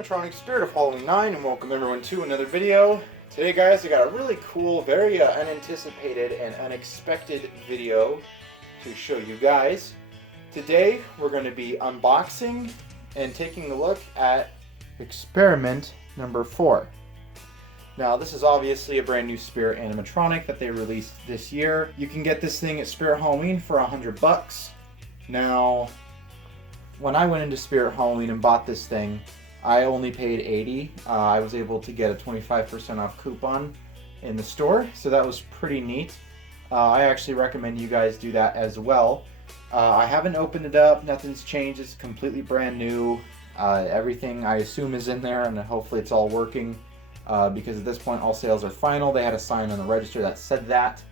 Animatronic Spirit of Halloween 9, and welcome everyone to another video. Today guys, I got a really cool, very unanticipated and unexpected video to show you guys. Today we're going to be unboxing and taking a look at experiment number 4. Now this is obviously a brand new Spirit animatronic that they released this year. You can get this thing at Spirit Halloween for $100. Now, when I went into Spirit Halloween and bought this thing, I only paid $80. I was able to get a 25% off coupon in the store, so that was pretty neat. I actually recommend you guys do that as well. I haven't opened it up, nothing's changed, it's completely brand new. Everything I assume is in there, and hopefully it's all working because at this point all sales are final. They had a sign on the register that said that.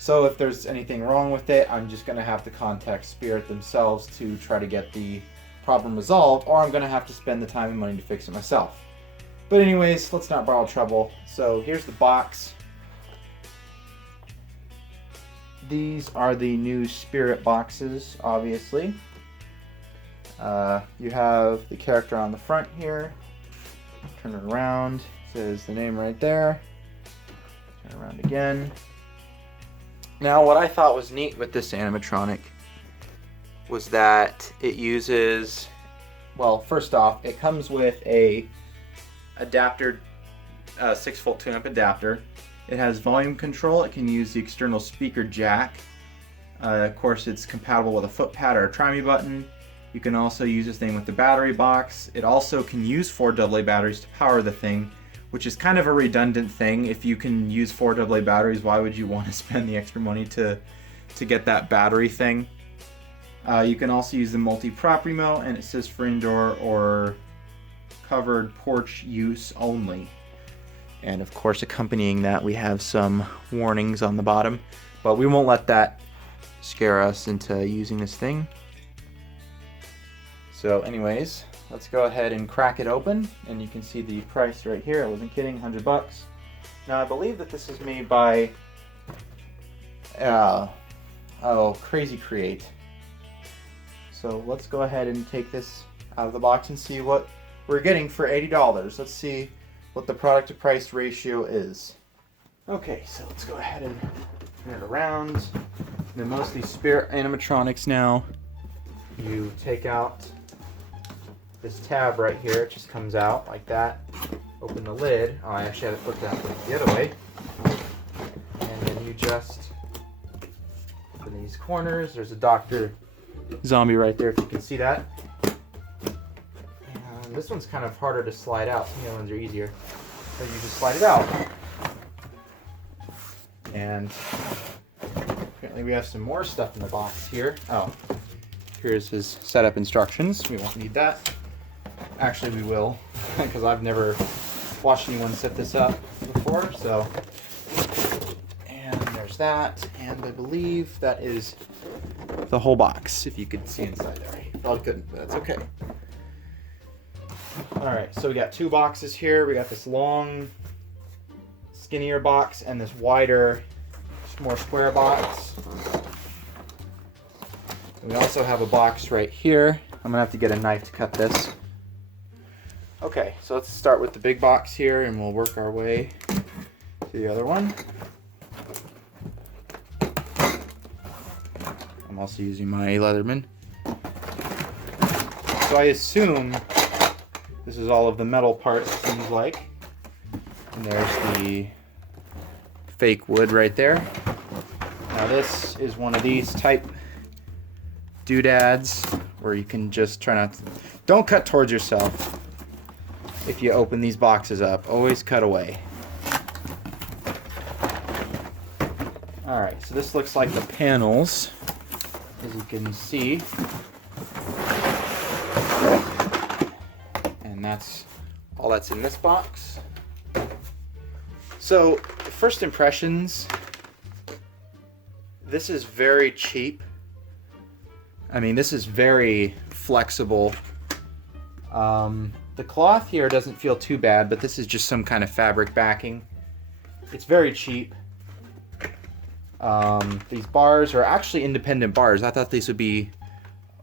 So if there's anything wrong with it, I'm just going to have to contact Spirit themselves to try to get the problem resolved, or I'm going to have to spend the time and money to fix it myself. But anyways, let's not borrow trouble. So here's the box. These are the new Spirit boxes, obviously. You have the character on the front here. Turn it around. It says the name right there. Turn it around again. Now what I thought was neat with this animatronic was that it uses, well, first off, it comes with a adapter, 6-volt 2-amp adapter. It has volume control. It can use the external speaker jack. Of course, it's compatible with a foot pad or a try me button. You can also use this thing with the battery box. It also can use 4 AA batteries to power the thing, which is kind of a redundant thing. If you can use 4 AA batteries, why would you want to spend the extra money to get that battery thing? You can also use the multi-prop remote, and it says for indoor or covered porch use only. And of course, accompanying that, we have some warnings on the bottom, but we won't let that scare us into using this thing. So anyways, let's go ahead and crack it open, and you can see the price right here. I wasn't kidding, $100. Now I believe that this is made by Crazy Create. So let's go ahead and take this out of the box and see what we're getting for $80. Let's see what the product to price ratio is. Okay, so let's go ahead and turn it around. Now, most of these Spirit animatronics now, you take out this tab right here. It just comes out like that. Open the lid. Oh, I actually had to put that the other way. And then you just open these corners. There's a Dr. Zombie right there, if you can see that. And this one's kind of harder to slide out. Some of the other ones are easier. So you just slide it out. And apparently we have some more stuff in the box here. Oh, here's his setup instructions. We won't need that. Actually, we will, because I've never watched anyone set this up before. So, and there's that. And I believe that is the whole box, if you could see inside there. You probably couldn't, but that's okay. Alright, so we got 2 boxes here. We got this long, skinnier box and this wider, more square box. And we also have a box right here. I'm gonna have to get a knife to cut this. Okay, so let's start with the big box here, and we'll work our way to the other one. I'm also using my Leatherman. So I assume this is all of the metal parts, it seems like. And there's the fake wood right there. Now this is one of these type doodads where you can just try not to... Don't cut towards yourself if you open these boxes up. Always cut away. Alright, so this looks like the panels, as you can see. And that's all that's in this box. So, first impressions, this is very cheap. I mean, this is very flexible. The cloth here doesn't feel too bad, but this is just some kind of fabric backing. It's very cheap. These bars are actually independent bars. I thought these would be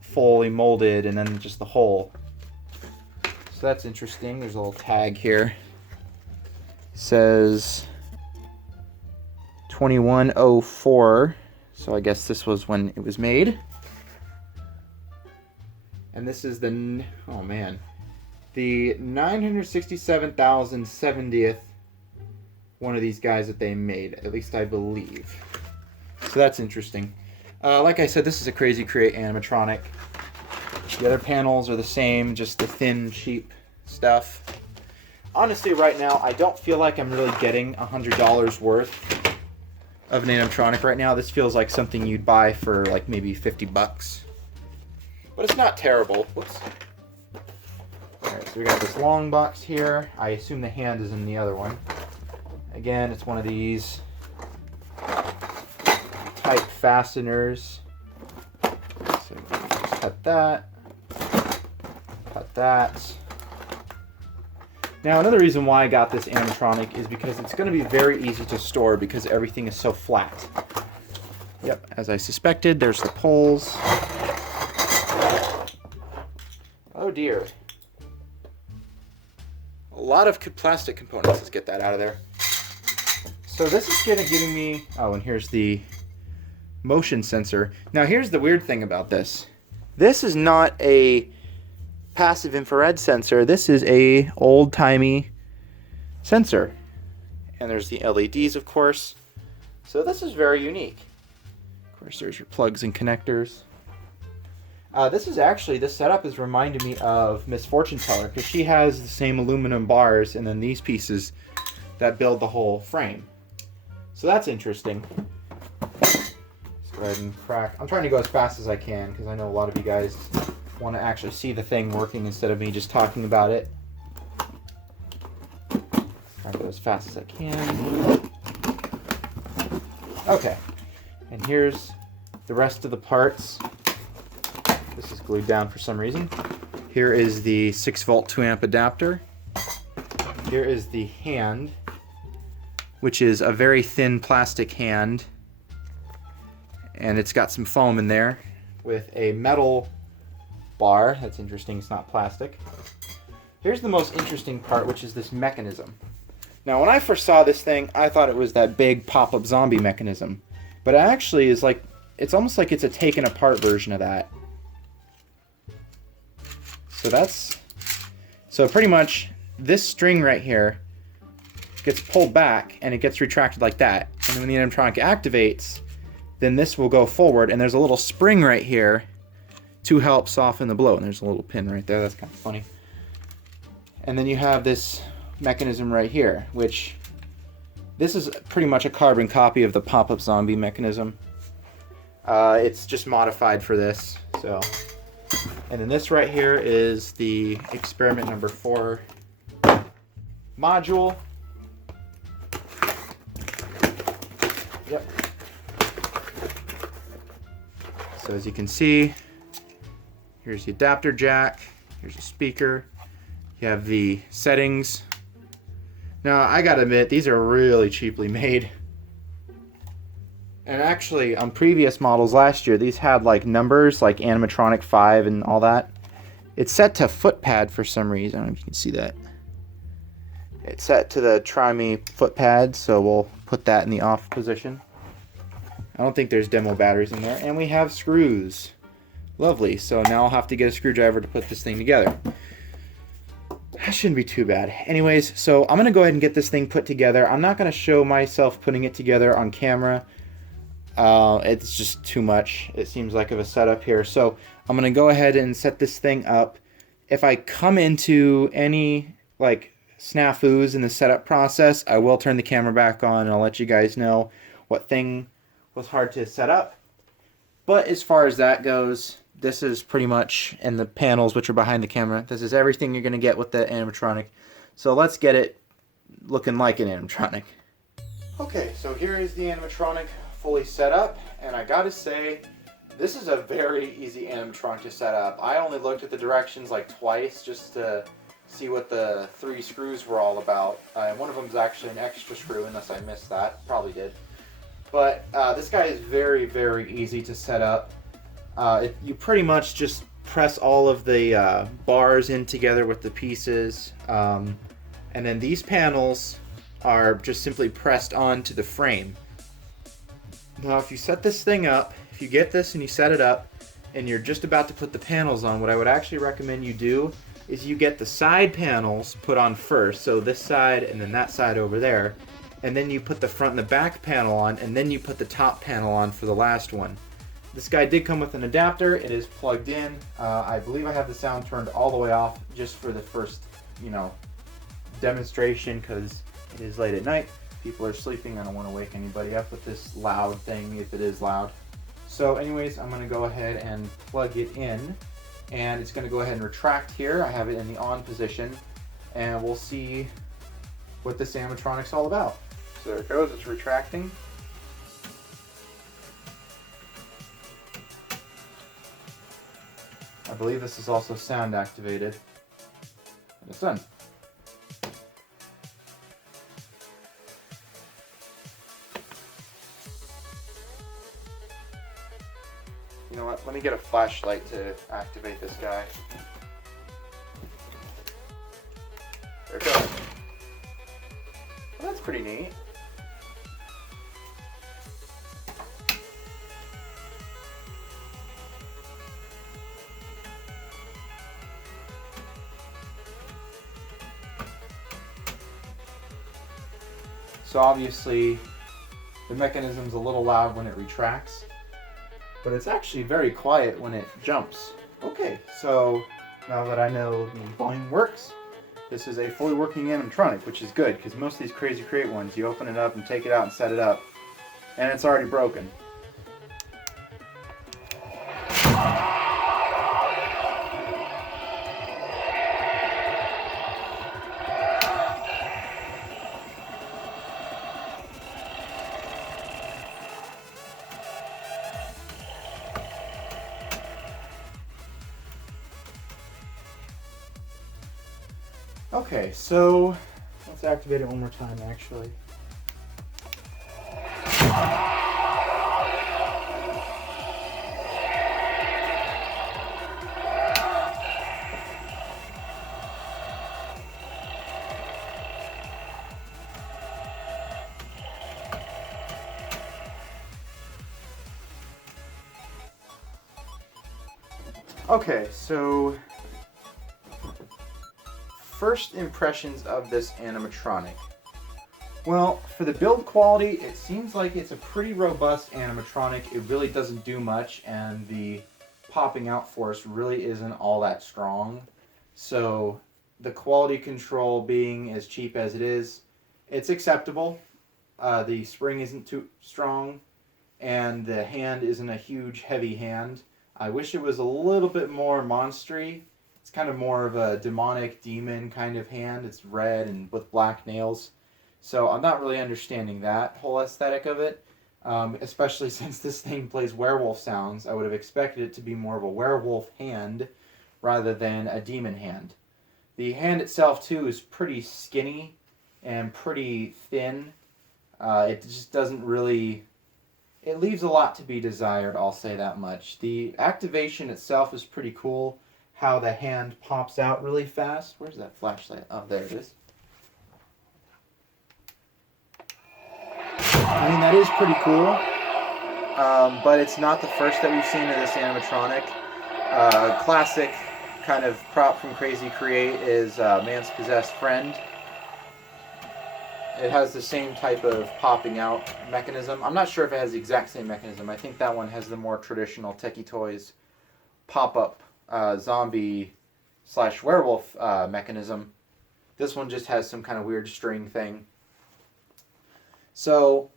fully molded and then just the hole. So that's interesting. There's a little tag here. It says 2104. So I guess this was when it was made. And this is the, oh man, the 967,070th one of these guys that they made, at least I believe. So that's interesting. Like I said, this is a Crazy Create animatronic. The other panels are the same, just the thin, cheap stuff. Honestly, right now, I don't feel like I'm really getting $100 worth of an animatronic right now. This feels like something you'd buy for like maybe 50 bucks. But it's not terrible. Whoops. Alright, so we got this long box here. I assume the hand is in the other one. Again, it's one of these type fasteners. So just cut that. Cut that. Now, another reason why I got this animatronic is because it's going to be very easy to store because everything is so flat. Yep, as I suspected, there's the poles. Oh dear. A lot of plastic components. Let's get that out of there. So this is giving me, oh, and here's the motion sensor. Now here's the weird thing about this. This is not a passive infrared sensor. This is a old-timey sensor. And there's the LEDs, of course. So this is very unique. Of course, there's your plugs and connectors. This setup is reminding me of Miss Fortune Teller because she has the same aluminum bars and then these pieces that build the whole frame. So that's interesting. Let's go ahead and crack. I'm trying to go as fast as I can because I know a lot of you guys want to actually see the thing working instead of me just talking about it. Try to go as fast as I can. Okay, and here's the rest of the parts. This is glued down for some reason. Here is the 6-volt 2-amp adapter. Here is the hand, which is a very thin plastic hand. And it's got some foam in there with a metal bar. That's interesting, it's not plastic. Here's the most interesting part, which is this mechanism. Now, when I first saw this thing, I thought it was that big pop-up zombie mechanism. But it actually is like, it's almost like it's a taken apart version of that. So pretty much this string right here gets pulled back and it gets retracted like that. And then when the animatronic activates, then this will go forward and there's a little spring right here to help soften the blow. And there's a little pin right there, that's kind of funny. And then you have this mechanism right here, which this is pretty much a carbon copy of the pop-up zombie mechanism. It's just modified for this, so. And then this right here is the experiment number 4 module. Yep. So as you can see, here's the adapter jack, here's a speaker, you have the settings. Now I gotta admit, these are really cheaply made. And actually, on previous models last year, these had like numbers, like animatronic 5 and all that. It's set to foot pad for some reason. I don't know if you can see that. It's set to the Try Me foot pad, so we'll put that in the off position. I don't think there's demo batteries in there. And we have screws. Lovely. So now I'll have to get a screwdriver to put this thing together. That shouldn't be too bad. Anyways, so I'm going to go ahead and get this thing put together. I'm not going to show myself putting it together on camera. It's just too much, it seems like, of a setup here. So I'm going to go ahead and set this thing up. If I come into any like snafus in the setup process, I will turn the camera back on and I'll let you guys know what thing was hard to set up. But as far as that goes, this is pretty much, and the panels which are behind the camera, this is everything you're going to get with the animatronic. So let's get it looking like an animatronic. Okay, so here is the animatronic fully set up, and I gotta say, this is a very easy animatronic to set up. I only looked at the directions like twice just to see what the 3 screws were all about. And one of them is actually an extra screw, unless I missed that. Probably did. But this guy is very, very easy to set up. You pretty much just press all of the bars in together with the pieces, and then these panels are just simply pressed onto the frame. Now if you set this thing up, if you get this and you set it up and you're just about to put the panels on, what I would actually recommend you do is you get the side panels put on first, so this side and then that side over there, and then you put the front and the back panel on, and then you put the top panel on for the last one. This guy did come with an adapter. It is plugged in. I believe I have the sound turned all the way off just for the first, demonstration, because it is late at night. People are sleeping. I don't want to wake anybody up with this loud thing if it is loud. So anyways, I'm going to go ahead and plug it in, and it's going to go ahead and retract here. I have it in the on position, and we'll see what this animatronic's all about. So there it goes. It's retracting. I believe this is also sound activated. And it's done. You know what? Let me get a flashlight to activate this guy. There it goes. Well, that's pretty neat. So obviously the mechanism's a little loud when it retracts, but it's actually very quiet when it jumps. Okay, so now that I know the volume works, this is a fully working animatronic, which is good, because most of these Crazy Create ones, you open it up and take it out and set it up, and it's already broken. Okay, so let's activate it one more time, actually. Okay, so first impressions of this animatronic. Well, for the build quality, it seems like it's a pretty robust animatronic. It really doesn't do much, and the popping out force really isn't all that strong. So the quality control being as cheap as it is, it's acceptable. The spring isn't too strong, and the hand isn't a huge, heavy hand. I wish it was a little bit more monstery. It's kind of more of a demonic demon kind of hand. It's red and with black nails. So I'm not really understanding that whole aesthetic of it, especially since this thing plays werewolf sounds. I would have expected it to be more of a werewolf hand rather than a demon hand. The hand itself, too, is pretty skinny and pretty thin. It just doesn't really... It leaves a lot to be desired, I'll say that much. The activation itself is pretty cool. How the hand pops out really fast. Where's that flashlight? Oh, there it is. I mean, that is pretty cool. But it's not the first that we've seen of this animatronic. Classic kind of prop from Crazy Create is Man's Possessed Friend. It has the same type of popping out mechanism. I'm not sure if it has the exact same mechanism. I think that one has the more traditional Techie Toys pop-up zombie / werewolf mechanism. This one just has some kind of weird string thing. So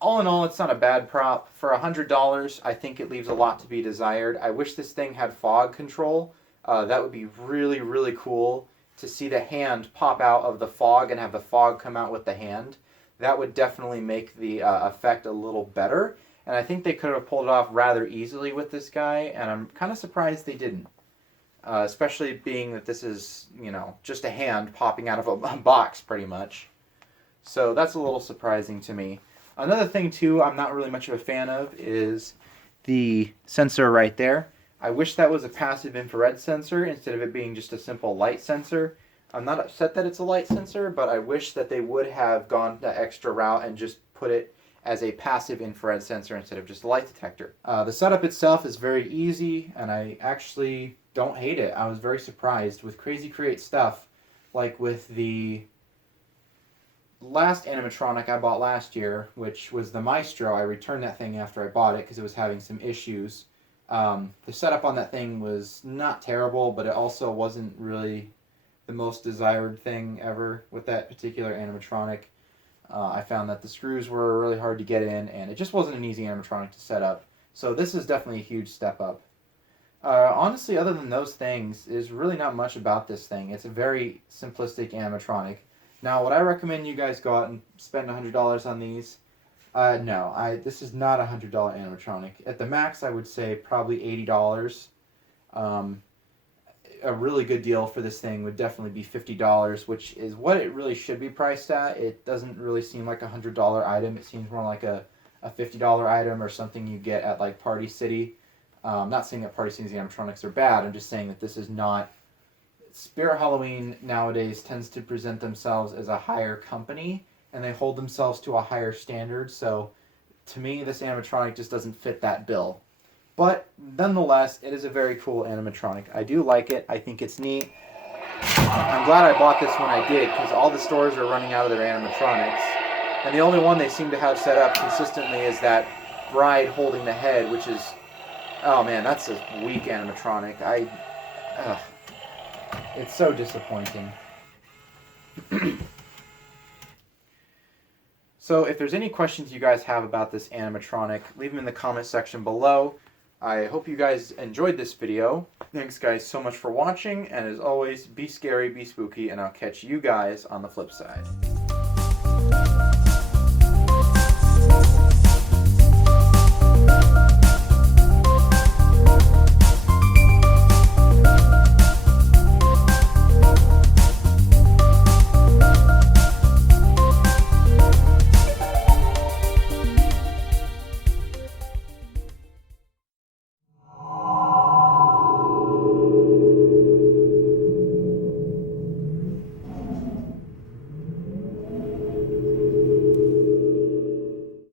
all in all, it's not a bad prop. For $100, I think it leaves a lot to be desired. I wish this thing had fog control. That would be really, really cool to see the hand pop out of the fog and have the fog come out with the hand. That would definitely make the effect a little better. And I think they could have pulled it off rather easily with this guy, and I'm kind of surprised they didn't. Especially being that this is, just a hand popping out of a box, pretty much. So that's a little surprising to me. Another thing, too, I'm not really much of a fan of is the sensor right there. I wish that was a passive infrared sensor instead of it being just a simple light sensor. I'm not upset that it's a light sensor, but I wish that they would have gone the extra route and just put it as a passive infrared sensor instead of just a light detector. The setup itself is very easy, and I actually don't hate it. I was very surprised with Crazy Create stuff, like with the last animatronic I bought last year, which was the Maestro. I returned that thing after I bought it because it was having some issues. The setup on that thing was not terrible, but it also wasn't really the most desired thing ever with that particular animatronic. I found that the screws were really hard to get in, and it just wasn't an easy animatronic to set up. So this is definitely a huge step up. Honestly, other than those things, there's really not much about this thing. It's a very simplistic animatronic. Now, would I recommend you guys go out and spend $100 on these? No, this is not a $100 animatronic. At the max, I would say probably $80. A really good deal for this thing would definitely be $50, which is what it really should be priced at. It doesn't really seem like a $100 item. It seems more like a $50 item or something you get at like Party City. I'm not saying that Party City's animatronics are bad. I'm just saying that this is not... Spirit Halloween nowadays tends to present themselves as a higher company, and they hold themselves to a higher standard. So to me, this animatronic just doesn't fit that bill. But nonetheless, it is a very cool animatronic. I do like it. I think it's neat. I'm glad I bought this when I did, because all the stores are running out of their animatronics. And the only one they seem to have set up consistently is that bride holding the head, which is... Oh man, that's a weak animatronic. It's so disappointing. So if there's any questions you guys have about this animatronic, leave them in the comment section below. I hope you guys enjoyed this video. Thanks guys so much for watching, and as always, be scary, be spooky, and I'll catch you guys on the flip side.